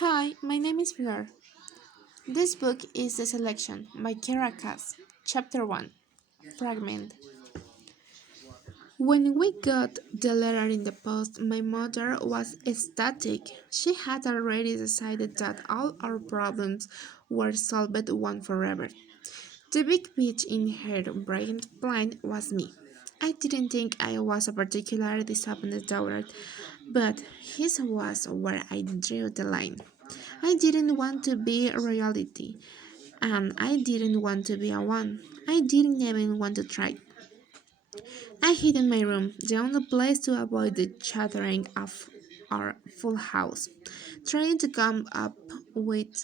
Hi, my name is Fleur. This book is The Selection by Caracas, Chapter 1, Fragment. When we got the letter in the post, my mother was ecstatic. She had already decided that all our problems were solved one forever. The big peach in her brain plan was me. I didn't think I was a particularly disciplined daughter, but his was where I drew the line. I didn't want to be royalty, and I didn't want to be a one. I didn't even want to try. I hid in my room, the only place to avoid the chattering of our full house, trying to come up with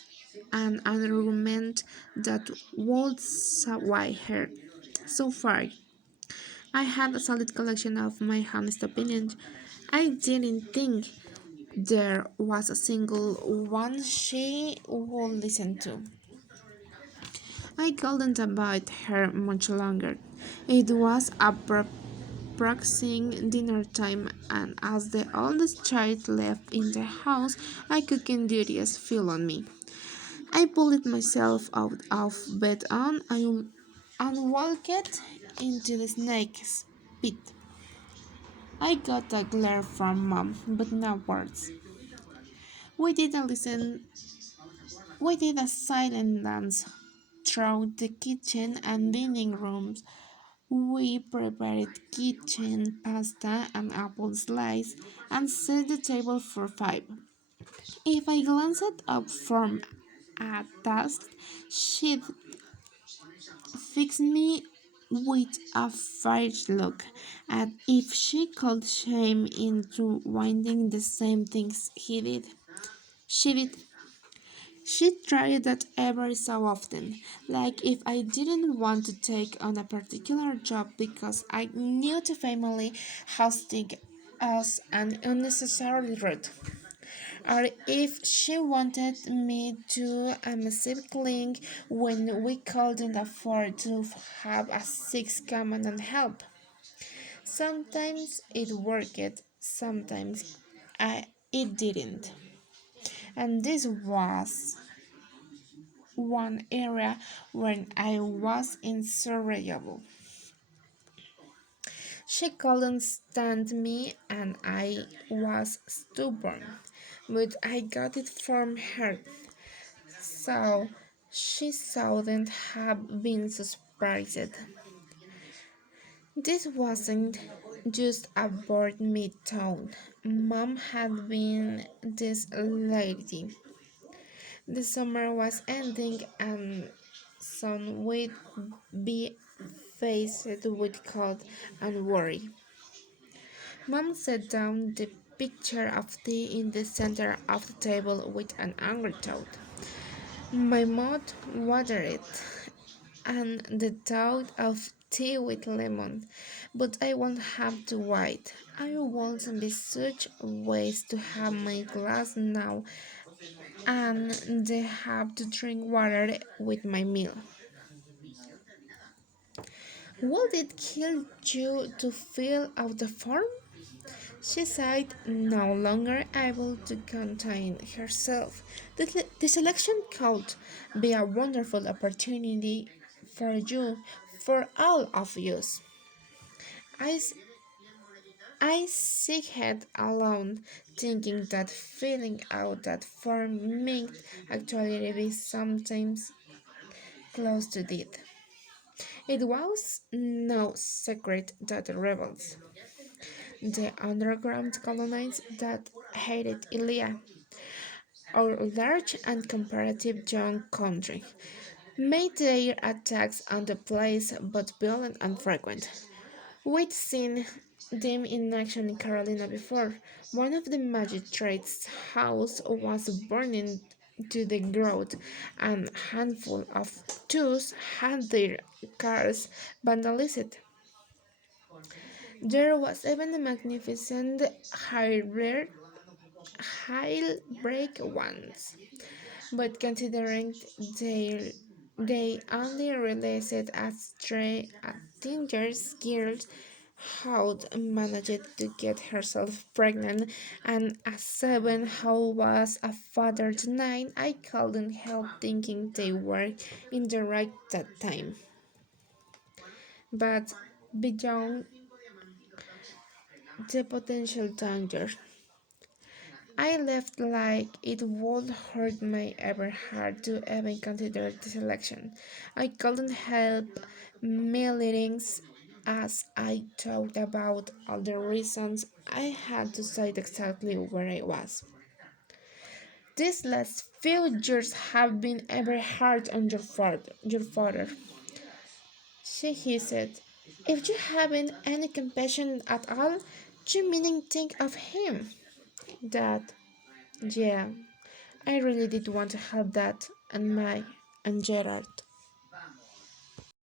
an argument that would sway her. So far, I had a solid collection of my honest opinions. I didn't think there was a single one she would listen to. I couldn't abide her much longer. It was approaching dinner time, and as the oldest child left in the house, my cooking duties fell on me. I pulled myself out of bed and walked into the snake's pit. I got a glare from Mom, but no words. We did a listen. We did a silent dance through the kitchen and dining rooms. We prepared kitchen pasta and apple slice and set the table for five. If I glanced up from a task, she'd fix me with a fierce look, and if she could shame into winding the same things he did, she did. She tried that every so often, like if I didn't want to take on a particular job because I knew the family hosting us an unnecessarily rude, or if she wanted me to a massive cleaning when we couldn't afford to have a six come and help. Sometimes it worked, sometimes it didn't, and this was one area when I was insurmountable. She couldn't stand me and I was stubborn, but I got it from her, so she shouldn't have been surprised. This wasn't just a bored mid-tone. Mom had been this lady. The summer was ending and soon we'd be faced with cold and worry. Mom set down the pitcher of tea in the center of the table with an angry tone. My mouth watered and the thought of tea with lemon, but I won't have to wait. I won't be such a waste to have my glass now and they have to drink water with my meal. Would it kill you to fill out the form? She sighed, no longer able to contain herself. The selection could be a wonderful opportunity for you, for all of us. I, s- I sighed alone, thinking that filling out that form might actually be sometimes close to death. It was no secret that the rebels, the underground colonies that hated Ilya, our large and comparative young country, made their attacks on the place both violent and frequent. We'd seen them in action in Carolina before. One of the magistrates' house was burning to the ground, and a handful of Jews had their cars vandalized. There was even a magnificent jailbreak once, but considering they, they only released as teenagers girls how managed to get herself pregnant, and as seven how was a father to nine, I couldn't help thinking they were in the right that time. But beyond the potential danger, I left like it would hurt my ever heart to even consider the selection. I couldn't help meltings as I thought about all the reasons I had to decide exactly where I was. These last few years have been ever hard on your father. He said, if you haven't any compassion at all, you meaning think of him. That, yeah, I really did want to have that and my and Gerard.